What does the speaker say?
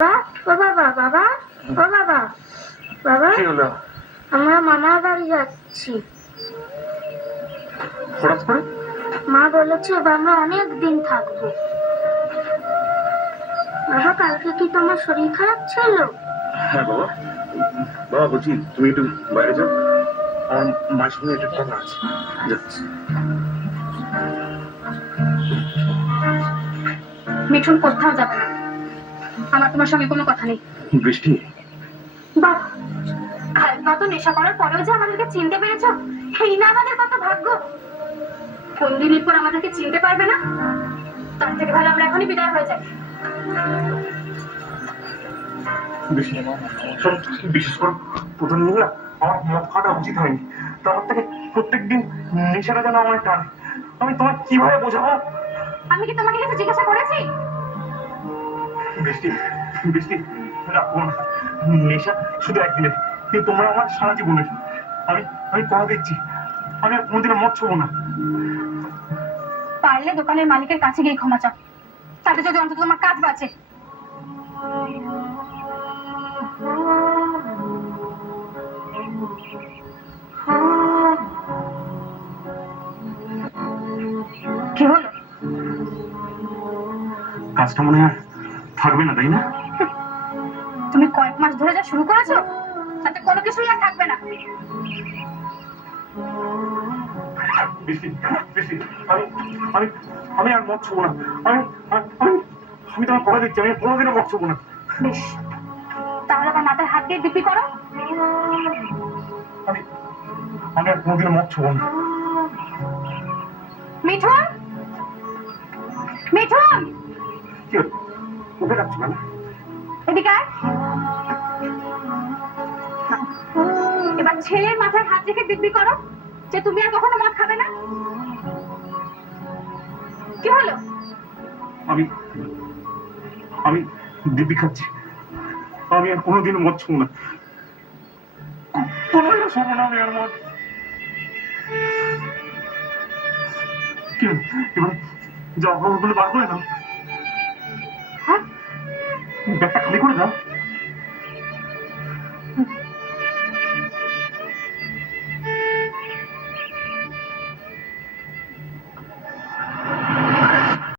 বাবা বাবা বাবা বাবা বাবা কি হলো আমরা মামার বাড়ি যাচ্ছি হঠাৎ করে? মা বলেছে এবার আমরা অনেক দিন থাকব। বাবা কালকে কি তোমার শরীর খারাপ ছিল? হ্যাঁ বাবা। বাবা বলছি তুমি একটু বাইরে যাও। আমার মায়ের সঙ্গে একটু কথা আছে। যাচ্ছি। মিঠুন কোথাও যাবে না। আমার তোমার সঙ্গে কোনো কথা নেই। বৃষ্টি। বাহ মতো নেশা করার পরেও যে আমাদেরকে চিনতে পেরেছ এই না আমাদের কত ভাগ্য। কোন দিনের পর আমাদেরকে চিনতে পারবে না? তার থেকে ভালো আমরা এখনই বিদায় হয়ে যাই। বৃষ্টি শোন বিশেষ করে প্রথম দিন না? আমার মদ খাওয়াটা উচিত হয়নি। তারপর থেকে প্রত্যেকদিন নেশাটা যেন আমার টানে। আমি তোমার কীভাবে বোঝাবো? আমি কি তোমাকে কিছু জিজ্ঞাসা করেছি? বৃষ্টি বৃষ্টি রাখব না নেশা? শুধু একদিনের কিন্তু তোমরা আমার সারা জীবনের আমি আমি কথা দিচ্ছি। আমি আর ছোবো না। পারলে দোকানের মালিকের কাছে গিয়ে ক্ষমা চাও। তাতে যদি অন্তত তোমার কাজ বাঁচে। কি হলো? কাজটা মনে হয় থাকবে না তাই না? তুমি কয়েক মাস ধরে যা শুরু করেছ তাতে কোনো কিছুই আর থাকবে না। আমি আর মদ ছোবো না। আমি আমি- আমি তোমার কথা দিচ্ছি আমি কোনোদিনও মদ ছোবো না। বেশ তাহলে আমার মাথায় হাত দিয়ে দিব্যি করো। আমি আমি আর কোনোদিনও মদ ছোবো না। মিঠুন মিঠুন! কি যাচ্ছ এদিকে এবার ছেলের মাথায় হাত রেখে দিব্যি করো যে তুমি আর কখনো মদ খাবে না। কি হলো? আমি আমি দিব্যি খাচ্ছি। আমি আর কোনোদিনও মদ ছোবো না। না আমি আর মদ। কি এবার কাপড়গুলো বার করে নাও হ্যাঁ ব্যাগটা খালি করে দাও